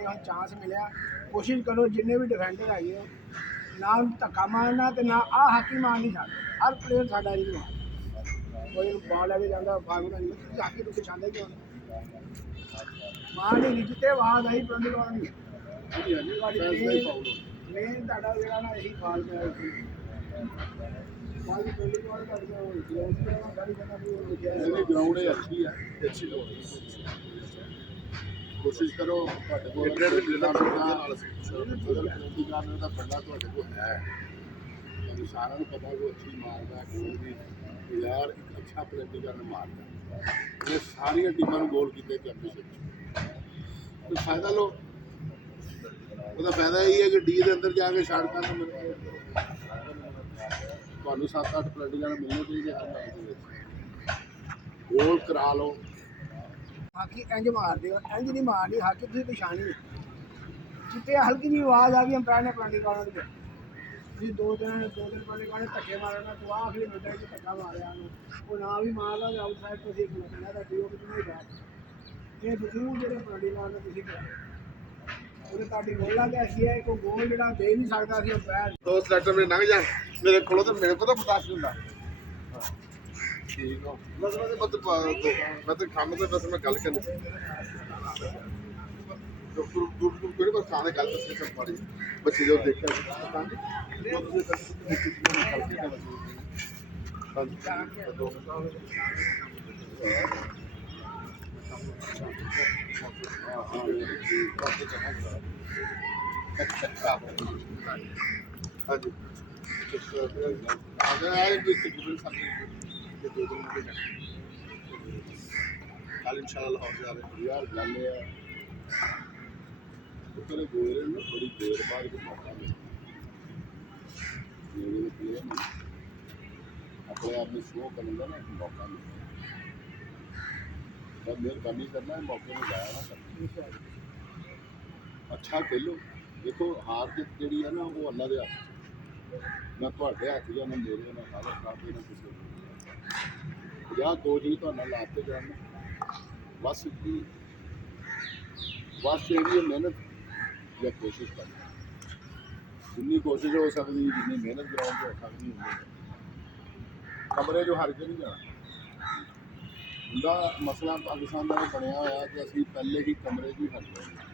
जिन्हें हम चांस मिले कोशिश करो जिन्हें भी डिफेंडर है ना धक्का मारना तो ना आ हाकी मारनी छाड़ हर प्लेयर साडा नहीं मार कोई बॉल लेके जाता फाड़ नहीं हाकी तो छांदे क्यों मार नहीं जिते आवाज आई ट्वेंटी कौन मेन ਤੁਹਾਡਾ ਜਿਹੜਾ ਨਾ ਇਹੀ ਫਾਲ ਪਿਆ ਬਾਕੀ ਟੋਲੀ ਕੋਲ ਕਰਦੇ ਹੋ ਇਹਦੀ ਗਰਾਊਂਡ ਇਹ ਅੱਛੀ ਹੈ ਅੱਛੀ ਲੋੜ ਕੋਸ਼ਿਸ਼ ਕਰੋ ਤੁਹਾਡੇ ਕੋਲ ਨਾਲ ਦਾ ਬੰਦਾ ਤੁਹਾਡੇ ਕੋਲ ਹੈ ਤੁਹਾਨੂੰ ਸਾਰਿਆਂ ਨੂੰ ਪਤਾ ਕਿ ਅੱਛੀ ਮਾਰਦਾ ਗੋਲ ਵੀ ਯਾਰ ਇੱਕ ਅੱਛਾ ਪਲੇਅਰ ਕਰਨ ਮਾਰਦਾ ਇਹ ਸਾਰੀਆਂ ਟੀਮਾਂ ਨੂੰ ਗੋਲ ਕੀਤੇ ਚੈਂਪੀਅਨਸ਼ਿਪ ਤੇ ਫਾਇਦਾ ਲੋ ਉਹਦਾ ਫਾਇਦਾ ਇਹ ਹੈ ਕਿ ਡੀ ਦੇ ਅੰਦਰ ਜਾ ਕੇ ਸ਼ਾਟ ਕਰਨ ਨੂੰ ਮਿਲਦਾ ਤੁਹਾਨੂੰ 7-8 ਪਲੇਅਰਾਂ ਨੂੰ ਮਿਲਣੇ ਚਾਹੀਦੇ ਹਰ ਮੈਚ ਦੇ ਵਿੱਚ ਗੋਲ ਕਰਾ ਲਓ ਹਾਕੀ ਇੰਜ ਮਾਰਦੇ ਹੋ ਇੰਜ ਨਹੀਂ ਮਾਰਨੀ ਹਾਕੀ ਤੁਸੀਂ ਪਛਾਣੀ ਜਿੱਤੇ ਹਲਕੀ ਜਿਹੀ ਆਵਾਜ਼ ਆ ਗਈ ਅੰਪਾਇਰ ਨੇ ਪਲਾਂਟੀ ਕਾਰਨਰ ਤੇ ਤੁਸੀਂ ਦੋ ਦਿਨ ਪਲਾਂਟੀ ਕਾਰਨਰ ਧੱਕੇ ਮਾਰਨਾ ਤੂੰ ਆਖਰੀ ਮਿੰਟ ਵਿੱਚ ਧੱਕਾ ਮਾਰਿਆ ਉਹ ਨਾ ਵੀ ਮਾਰਦਾ ਤੇ ਆਊਟਸਾਈਡ ਤੋਂ ਸੀ ਖਲੋਣਾ ਦਾ ਡੀਓ ਵਿੱਚ ਨਹੀਂ ਬਾਤ ਇਹ ਦੂਰ ਜਿਹੜੇ ਪਲਾਂਟੀ ਕਾਰਨਰ ਤੁਸੀਂ ਕਰਾਇਆ ਉਹਦੇ ਤੁਹਾਡੀ ਗੋਲਾਂ ਤੇ ਅਸੀਂ ਹੈ ਕੋਈ ਗੋਲ ਜਿਹੜਾ ਦੇ ਨਹੀਂ ਸਕਦਾ ਸੀ ਅੰਪਾਇਰ ਦੋ ਸਿਲੈਕਟਰ ਮੇਰੇ ਲੰਘ ਜਾ ਮੇਰੇ ਕੋਲੋਂ ਤਾਂ ਮੇਰੇ ਕੋਲ ਤਾਂ ਬਰਦਾਸ਼ਤ ਹੁੰਦਾ ਠੀਕ ਹੋ ਮੈਂ ਤਾਂ ਕੰਮ ਤੇ ਬਸ ਮੈਂ ਗੱਲ ਕਰਨੀ ਦੂਰ ਕੋਈ ਬਸ ਖਾਣੇ ਗੱਲ ਦੱਸਣੀ ਸਭ ਪੜੀ ਬੱਚੇ ਜੋ ਦੇਖਿਆ ਹਾਂਜੀ कल इंशाल्लाह लाहौर जा रहे हैं यार गल है तो तेरे गोरे में बड़ी देर बाद को मौका मिला अपने आप में शो करने का ना मौका मिला जब मेहरबानी करना है मौके में जाया ना करना अच्छा खेलो देखो हार जीत जी है ना वो अल्लाह के हाथ ना ਤੁਹਾਡੇ ਹੱਥ ਜਾਂ ਨਾ ਮੇਰੇ ਨਾਲ ਹਾਲਤ ਖਰਾਬ ਨਾ ਕਿਸੇ ਜਾਂ ਦੋ ਜੀ ਤੁਹਾਨੂੰ ਲਾਤੇ ਜਾਣ ਬਸ ਕੀ ਬਸ ਜਿਹੜੀ ਮਿਹਨਤ ਜਾਂ ਕੋਸ਼ਿਸ਼ ਕਰਨੀ ਜਿੰਨੀ ਕੋਸ਼ਿਸ਼ ਹੋ ਸਕਦੀ ਜਿੰਨੀ ਮਿਹਨਤ ਕਰਾਉਣ ਹੋ ਸਕਦੀ ਹੁੰਦੀ ਕਮਰੇ ਜੋ ਹਰ ਕੇ ਨਹੀਂ ਜਾਣਾ ਹੁੰਦਾ ਮਸਲਾ ਪਾਕਿਸਤਾਨ ਦਾ ਬਣਿਆ ਹੋਇਆ ਕਿ ਅਸੀਂ ਪਹਿਲੇ ਹੀ ਕਮਰੇ 'ਚ ਹੀ ਹਰ ਗਏ